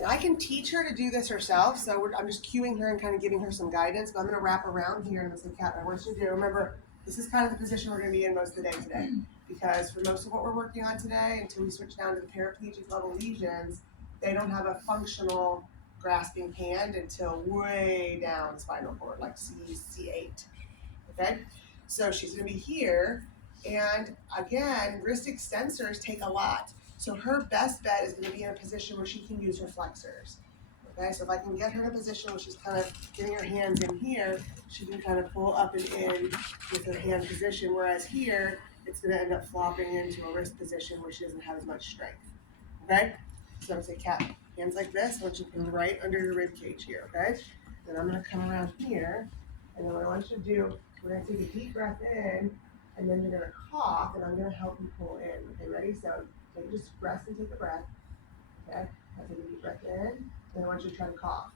And I can teach her to do this herself, so I'm just cueing her and kind of giving her some guidance, but I'm going to wrap around here and say, Kat, I want you to do, remember, this is kind of the position we're going to be in most of the day today, because for most of what we're working on today, until we switch down to the paraplegic level lesions, they don't have a functional grasping hand until way down the spinal cord, like C8, okay? So she's going to be here, and again, wrist extensors take a lot. So her best bet is going to be in a position where she can use her flexors. Okay, so if I can get her in a position where she's kind of getting her hands in here, she can kind of pull up and in with her hand position, whereas here, it's going to end up flopping into a wrist position where she doesn't have as much strength. Okay, so I'm going to say, Kat, hands like this. I want you to come right under your rib cage here, okay? Then I'm going to come around here, and then what I want you to do, we're going to take a deep breath in, and then you're going to cough, and I'm going to help you pull in. Okay, ready? So just rest and take a breath. Okay, I take a deep breath in, and I want you to try to cough.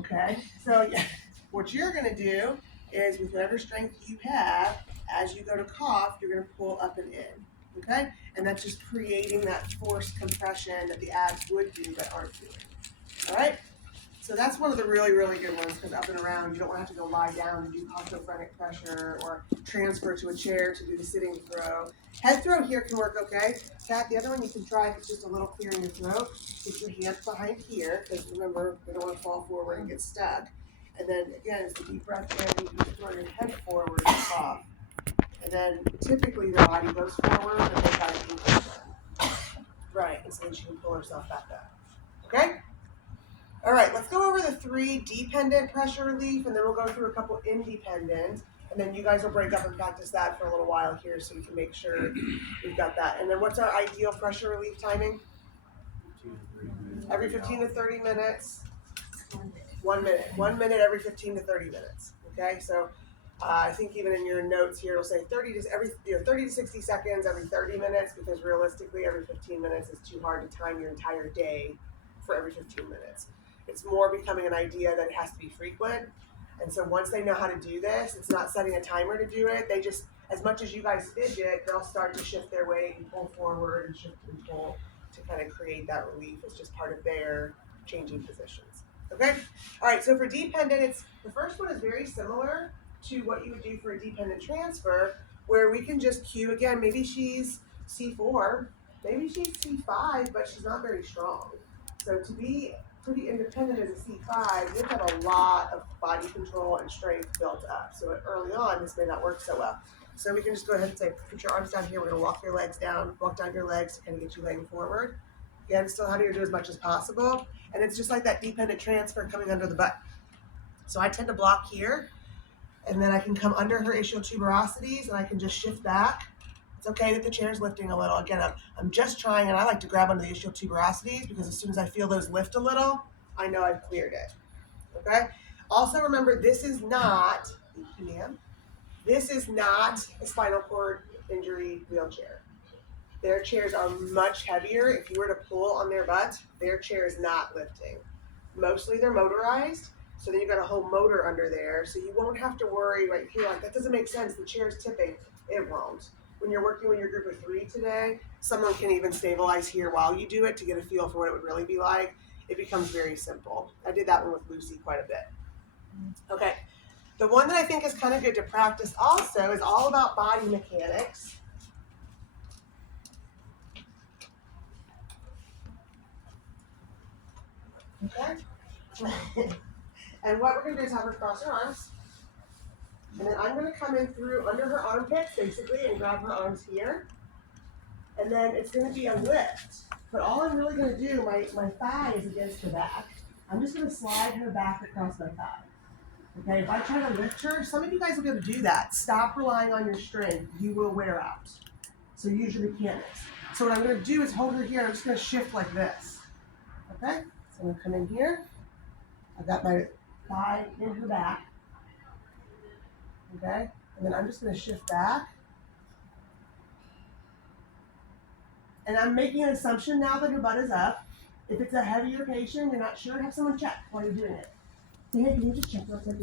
Okay, so yeah, what you're going to do is with whatever strength you have, as you go to cough, you're going to pull up and in. Okay, and that's just creating that forced compression that the abs would do but aren't doing. All right. So that's one of the really, really good ones, because up and around, you don't want to have to go lie down and do postophrenic pressure or transfer to a chair to do the sitting throw. Head throw here can work okay. Kat, the other one you can try if it's just a little clear in your throat. Get your hands behind here, because remember, we don't want to fall forward and get stuck. And then again, it's a deep breath in, you just throw your head forward and cough. And then typically the body goes forward, but they kind of keep it down. Right, and so then she can pull herself back up. Okay? All right, let's go over the 3 dependent pressure relief, and then we'll go through a couple independent, and then you guys will break up and practice that for a little while here so we can make sure we've got that. And then what's our ideal pressure relief timing? Every 15 to 30 minutes. 1 minute. 1 minute every 15 to 30 minutes. Okay, so I think even in your notes here, it'll say 30 to 60 seconds every 30 minutes, because realistically, every 15 minutes is too hard to time your entire day for every 15 minutes. It's more becoming an idea that it has to be frequent. And so once they know how to do this, it's not setting a timer to do it. They just, as much as you guys fidget, they'll start to shift their weight and pull forward and shift and pull to kind of create that relief. It's just part of their changing positions. Okay? All right, so for dependent, the first one is very similar to what you would do for a dependent transfer, where we can just cue, again, maybe she's C4, maybe she's C5, but she's not very strong. So to be pretty independent as a C5, you have a lot of body control and strength built up. So early on, this may not work so well. So we can just go ahead and say, put your arms down here. We're going to walk your legs down, walk down your legs to kind of get you laying forward. Again, still how do you do as much as possible. And it's just like that dependent transfer coming under the butt. So I tend to block here, and then I can come under her ischial tuberosities, and I can just shift back. It's okay that the chair's lifting a little. Again, I'm just trying, and I like to grab under the ischial tuberosities, because as soon as I feel those lift a little, I know I've cleared it. Okay? Also remember, this is not, thank you, ma'am, this is not a spinal cord injury wheelchair. Their chairs are much heavier. If you were to pull on their butt, their chair is not lifting. Mostly they're motorized, so then you've got a whole motor under there, so you won't have to worry right here, like, that doesn't make sense, the chair's tipping. It won't. When you're working with your group of 3 today, someone can even stabilize here while you do it to get a feel for what it would really be like. It becomes very simple. I did that one with Lucy quite a bit. Okay, the one that I think is kind of good to practice also is all about body mechanics. Okay, and what we're going to do is have her cross her arms. And then I'm going to come in through under her armpits, basically, and grab her arms here. And then it's going to be a lift. But all I'm really going to do, my thigh is against her back. I'm just going to slide her back across my thigh. Okay, if I try to lift her, some of you guys will be able to do that. Stop relying on your strength. You will wear out. So use your mechanics. So what I'm going to do is hold her here. I'm just going to shift like this. Okay, so I'm going to come in here. I've got my thigh in her back. Okay, and then I'm just going to shift back. And I'm making an assumption now that her butt is up. If it's a heavier patient, you're not sure, have someone check while you're doing it. Say, hey, can you just check real quick?